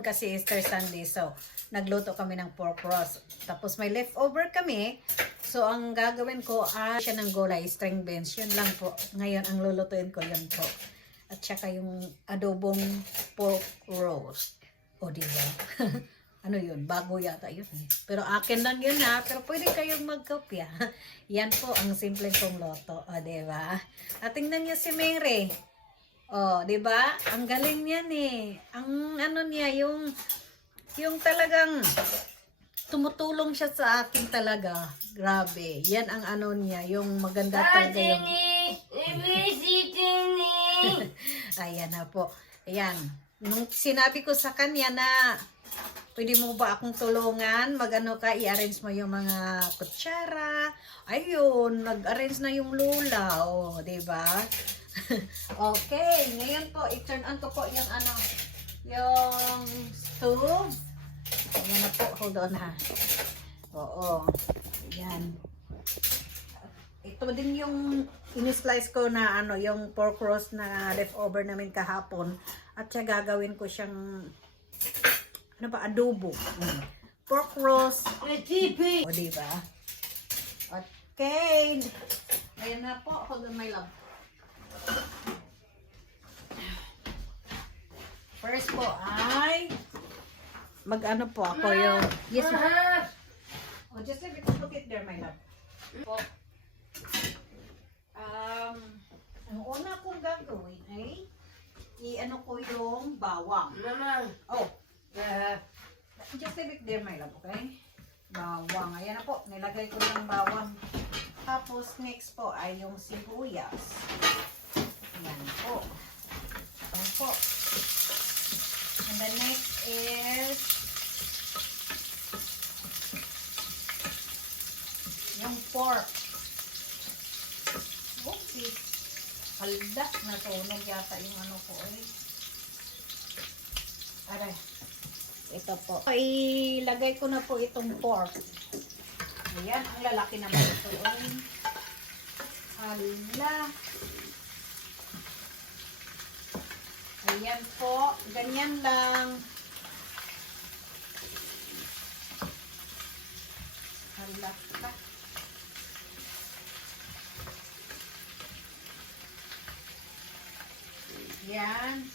kahapon kasi Easter Sunday. So, nagluto kami ng pork roast. Tapos may leftover kami. So, ang gagawin ko ay siya ng gulay, string beans. Yun lang po. Ngayon, ang lulutuin ko yun po. At saka yung adobong pork roast. O, diba? Ano yun? Bago yata yun. Pero akin lang yun ha. Pero pwede kayong magkopya. Yan po ang simple kong loto. O, diba? At tingnan niyo si Mary. O, diba? Ang galing niyan eh. Ang ano niya, yung talagang tumutulong siya sa akin talaga. Grabe. Yan ang ano niya. Yung maganda talaga yung... Ayan na po. Ayan. Nung sinabi ko sa kanya na pwede mo ba akong tulungan? Mag-ano ka, i-arrange mo yung mga kutsara. Ayun, nag-arrange na yung lula. O, diba? Okay, ngayon po, i-turn on ko po yung ano, yung stove. Ayan na po, hold on ha. Oo, ayan. Ito din yung in-slice ko na ano, yung pork roast na leftover namin kahapon. At siya gagawin ko siyang ano ba, adobo. Pork roast. O, diba? Okay. Ayan na po. Hold on, my love. First po ay mag-ano po ako yung... Yes, ma'am. Oh, just leave it. Put it there, my love. Po. Ang una kong gagawin ay i-ano ko yung bawang. Oh. Just leave it there, my love, okay? Bawang. Ayan na po. Nilagay ko yung bawang. Tapos, next po ay yung sibuyas. Ayan po. Ayan po. And the next is yung pork. Oopsie. Halda. Natunog yata yung ano po eh. Aray. Ito po. Ilagay ko na po itong pork. Ayan, ang lalaki naman ito. Hala. Ayan po. Ganyan lang. Hala ka. Ayan.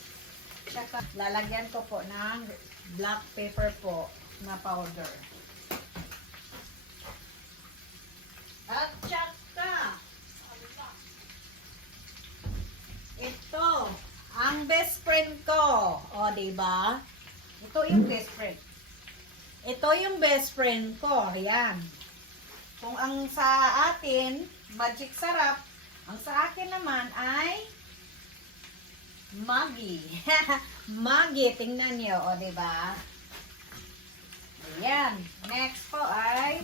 Tsaka, lalagyan ko po ng black pepper po na powder. At tsaka, ito, ang best friend ko. O, diba? Ito yung best friend. Ito yung best friend ko. Ayan. Kung ang sa atin, magic sarap, ang sa akin naman ay Maggi. Maggi, tingnan nyo. O, diba? Ayan. Next po ay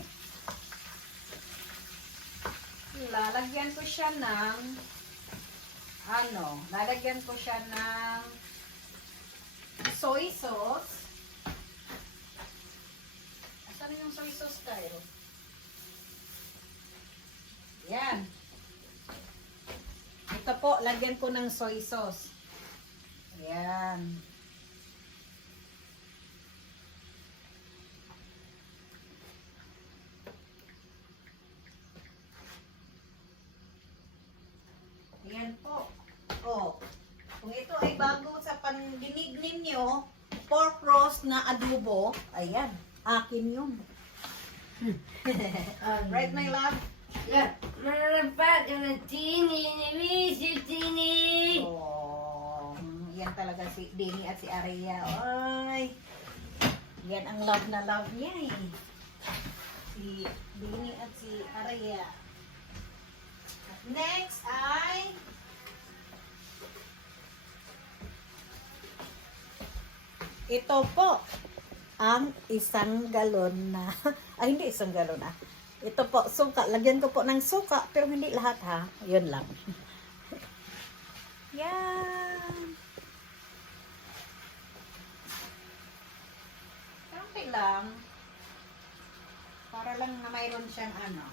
lalagyan ko siya ng ano, lalagyan ko siya ng soy sauce. Asan yung soy sauce tayo? Ayan. Ito po, lagyan ko ng soy sauce. Ayan. Ayan po. Oh. Kung ito ay bago sa pandinig ninyo, pork roast na adobo, ayan, akin yun. Right, my love? Yeah. Oh, yan talaga si Dini at si Aria. Ay, yan ang love na love niya eh. Si Dini at si Aria. At next ay ito po ang isang galon na ay hindi isang galon ah. Ito po, suka. Lagyan ko po ng suka, pero hindi lahat ha. Yun lang. Yan. Konti lang. Para lang na mayroon siyang ano.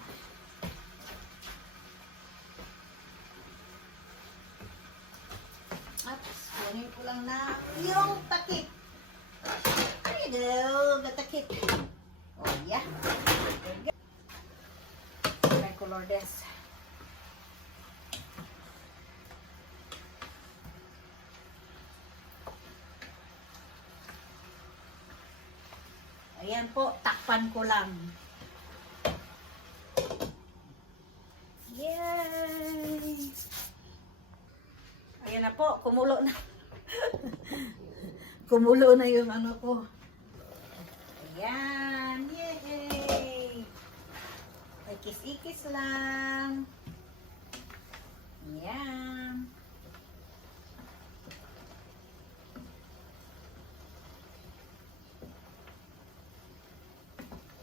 At kunin ko lang na yung takip. you go. Got the kit. Oh, yeah. There you go. My color this. Ayan po, takpan ko lang. Yay! Ayan na po, kumulo na. Kumulo na yung ano ko. Ayan, yay! Ikis-ikis lang. Ayan.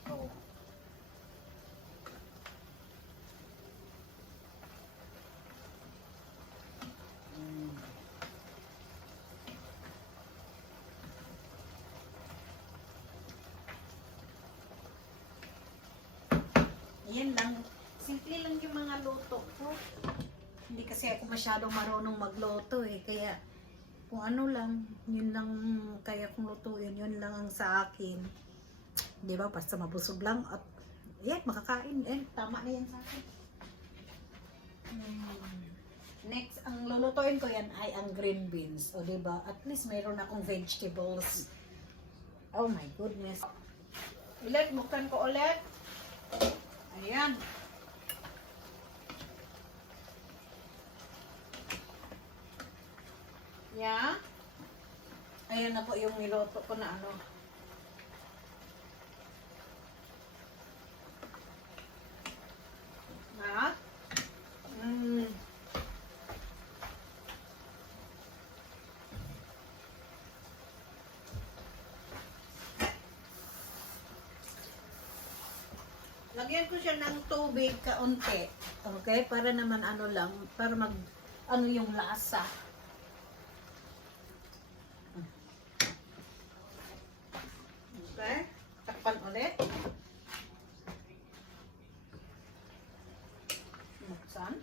Oh. Yan lang. Simple lang yung mga luto ko. Hindi kasi ako masyadong marunong magluto eh. Kaya kung ano lang, yun lang kaya kong lutuin. Yun lang ang sa akin. Di ba? Basta mabusog lang. At yan, makakain. Eh, tama na yan sa akin. Next, ang lulutuin ko yan ay ang green beans. O di ba? At least mayroon akong vegetables. Oh my goodness. Ulit, buksan ko ulit. Ayan. Yeah. Ayan na po yung niloto ko na ano. Na? Lagyan ko siya ng tubig kaunti. Okay? Para naman ano lang, para mag ano yung lasa. Okay? Takpan ulit. Buksan.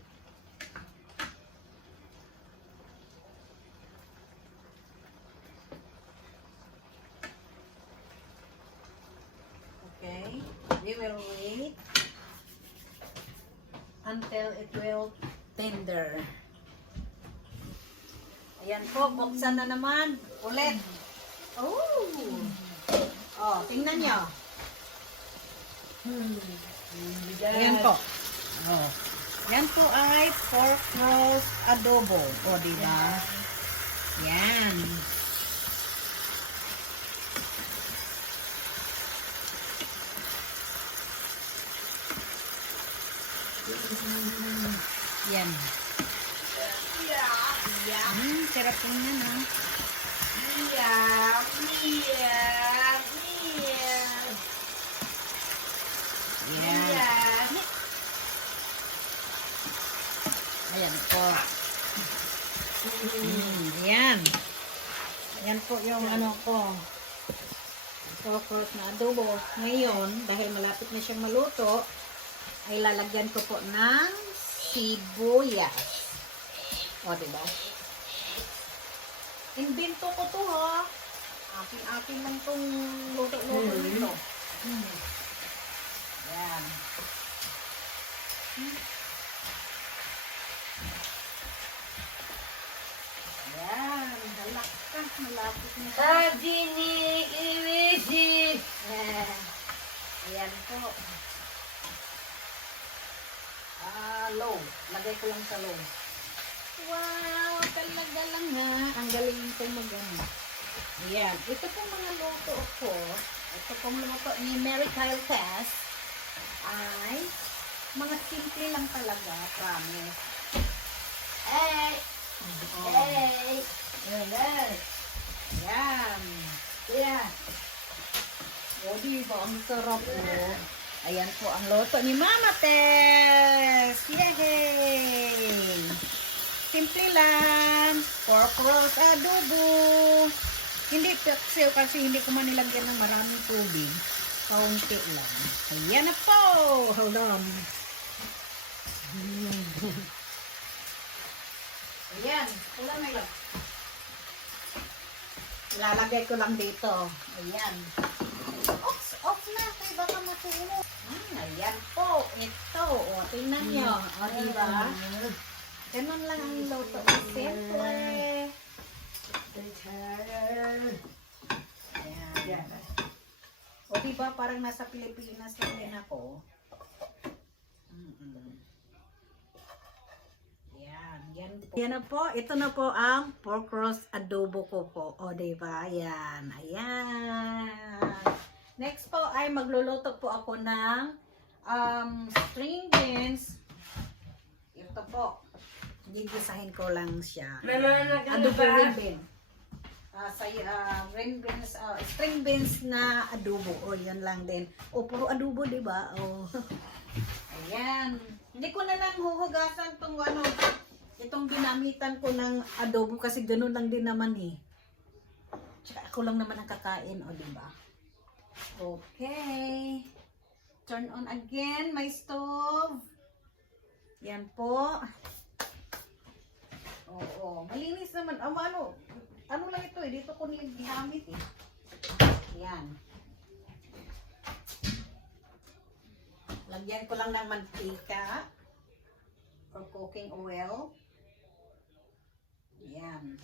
Okay? We will wait until it will tender. Ayan po, buksan na naman. Ulit. Oh! Oh, tingnan nyo. Ayan po. Oh. Yan po ay pork roast adobo. O, diba? Yan. Yan. Sarap tingnan, ha? Yan. Ayan po. Yan. Yan po yung ano ko. Pork roast na adobo. Ngayon, dahil malapit na siyang maluto, ay lalagyan ko po ng sibuyas. O, diba? Invento ko to, ha? Akin-akin lang tong luto-luto nito. Yan. Yan. Halak ka. Malapit na siya. Sabi ni Iwisi. Ayan po. Low. Lagay ko lang sa low. Wow, talaga lang ha. Ang galing ko mag-ano. Ayan. Ito pong mga luto ko. Ito pong luto ni Mary Kyle Tess ay mga simple lang talaga. Promise. Hey! Hey! Hey! Ayan. Yeah! O, diba? Ang sarap po. Ayan po ang luto ni Mama Tess. Yay! Simple lang. Pork roast adobo. Hindi kasi hindi ko man nilagyan ng maraming tubig. Kaunti lang. Ayan na po. Hold on. Ayan. Wala na lang. Ilalagay ko lang dito. Ayan. Off na. Kaya baka matulog. Ayan po. Ito. O, tingnan nyo. O, diba? Ganun lang ang luto. Simple. Ayan. O, diba? Parang nasa Pilipinas lang din ako. Yan po. Yan na po. Ito na po ang pork roast adobo ko po. O, diba? Ayan. Ayan. Next po ay magluluto po ako ng string beans. Ito po. Gigisahin ko lang siya. Adobo green bean. Green beans, string beans na adobo. O, yan lang din. O, puro adobo, diba? O. Ayan. Hindi ko na lang huhugasan itong itong ginamitan ko ng adobo kasi ganun lang din naman eh. Tsaka ako lang naman ang kakain, o diba? Okay. Turn on again my stove. Yan po. Oo, malinis naman. Ano lang ito eh, dito ko nilamit eh. Yan. Lagyan ko lang ng mantika or cooking oil. Yan.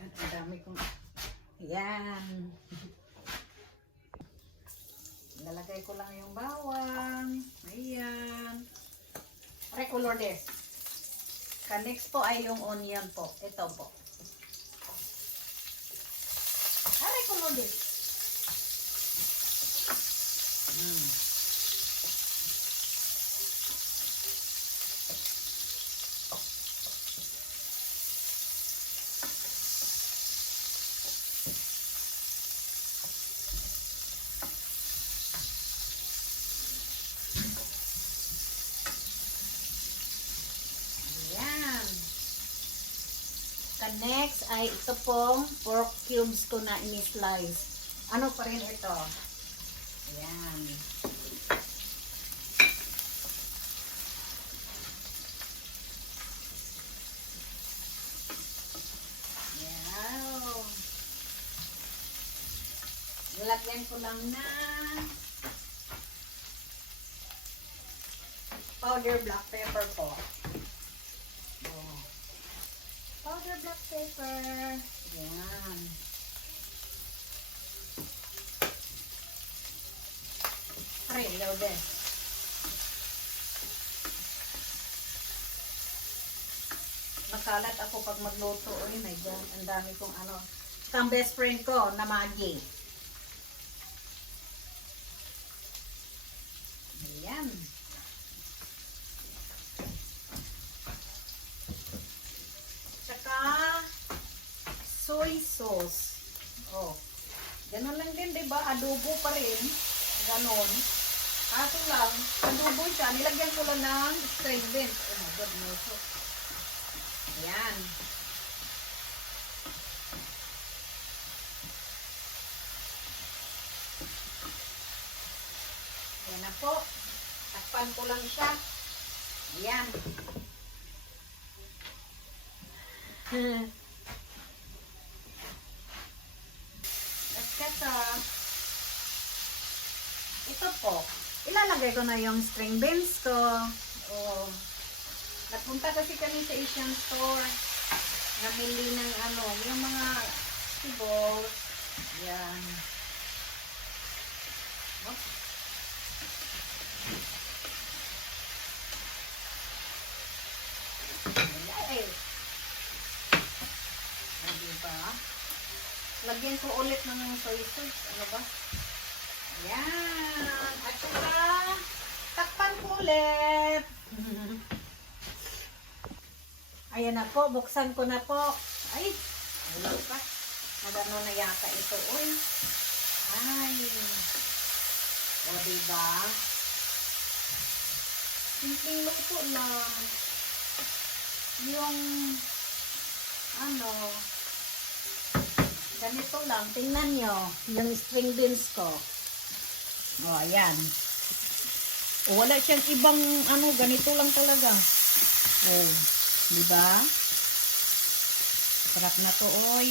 Ang dami kong... Yan. Lalagay ko lang yung bawang. Ayan. Recolor this. Next po ay yung onion po. Ito po. Recolor this. Next ay ito pong pork cubes ko na ini-slice. Ano pa rin ito? Ayan. Wow. Nilagyan ko lang na powder black pepper po. Powder black pepper. Yan. Reload this. Makalat ako pag magluto. Oh my God, ang dami kong ano. Ang best friend ko na Maggie. Ayan. Soy sauce. Oh. Ganun lang din, 'di ba? Adobo pa rin. Ganon. Kaso lang, adobo siya. Nilagyan ko lang ng string beans. Oh my God, no sauce. Ayan. Ayan na po. Takpan ko lang siya. Ayan. Ito po, ilalagay ko na yung string beans ko. Nagpunta kasi kami sa Asian store. Namili ng yung mga sibol. Yan. Oops. Ay. Diba? Lagyan ko ulit ng soy sauce. Ano ba? Yan. At saka, takpan ko ulit. Ayan na po. Buksan ko na po. Ay. Wala pa. Nagano na yata ito. Uy. Ay. O, diba? Simpleng luto lang. Yung, ganito lang. Tingnan nyo. Yung string beans ko. O, ayan. O, wala siyang ibang ano, ganito lang talaga. Oh, di ba? Sarap na to, oy.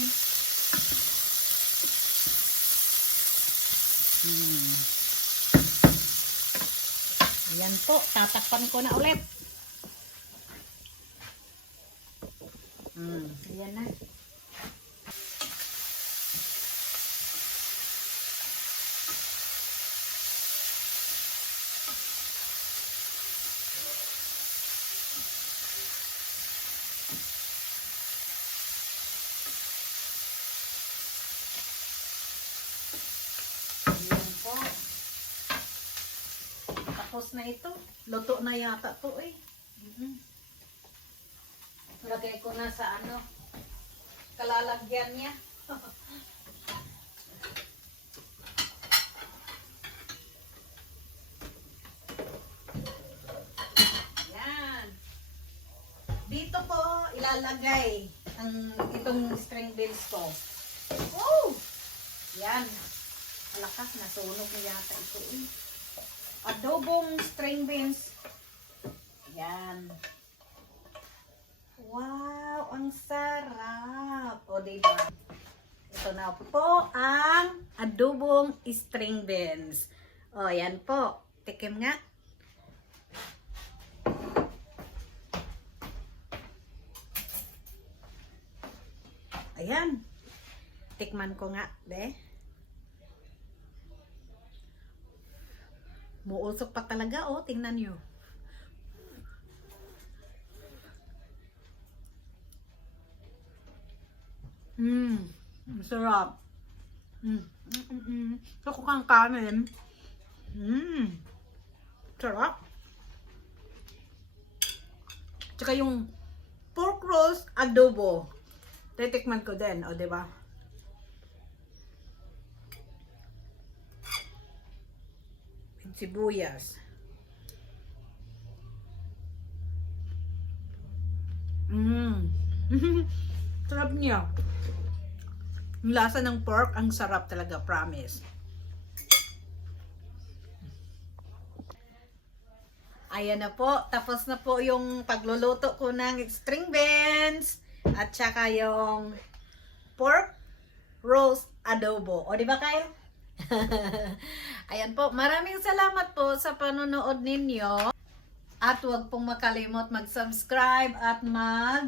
Ayan po, tatakpan ko na ulit. Ayan na. Ayan po. Tapos na ito. Luto na yata to eh. Lagay ko na sa ano, kalalagyan niya. Yan. Dito po ilalagay ang itong string beans ko. Oh! Yan. Malakas, nasunog na yata ito eh. Adobong string beans. Yan. Wow, ang sarap. O, diba? Ito na po ang adobong string beans. O, yan po. Tikim nga. Ayan. Tikman ko nga, de. Muusok pa talaga, oh. Tingnan nyo. Sarap. So, kung kanin. Sarap. Tsaka yung pork roast adobo. Titikman ko din, o, diba? Sibuyas. Sarap niya. Yung lasa ng pork, ang sarap talaga, promise. Ayan na po. Tapos na po yung pagluluto ko ng string beans at saka yung pork roast adobo. O, di ba, Kyle? Ayan po. Maraming salamat po sa panonood ninyo. At huwag pong makalimot mag-subscribe at mag-likes.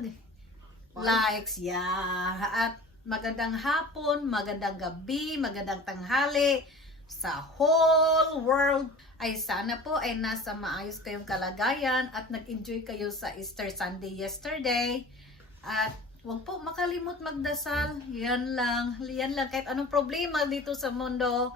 Yeah. At magandang hapon, magandang gabi, magandang tanghali sa whole world. Ay sana po ay nasa maayos kayong kalagayan at nag-enjoy kayo sa Easter Sunday yesterday. At huwag po makalimot magdasal. Yan lang. Yan lang. Kahit anong problema dito sa mundo,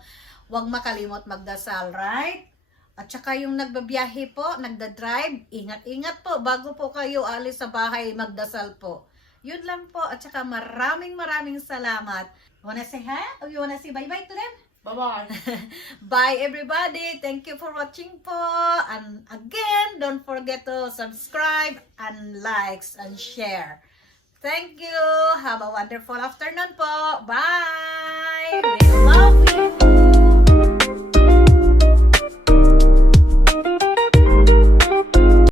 huwag makalimot magdasal, right? At saka yung nagbabiyahe po, nagda-drive, ingat-ingat po bago po kayo alis sa bahay, magdasal po. Yun lang po. At saka maraming salamat. Wanna say hi? Or you wanna say bye-bye to them? Bye-bye. Bye everybody. Thank you for watching po. And again, don't forget to subscribe and likes and share. Thank you. Have a wonderful afternoon po. Bye. We love you.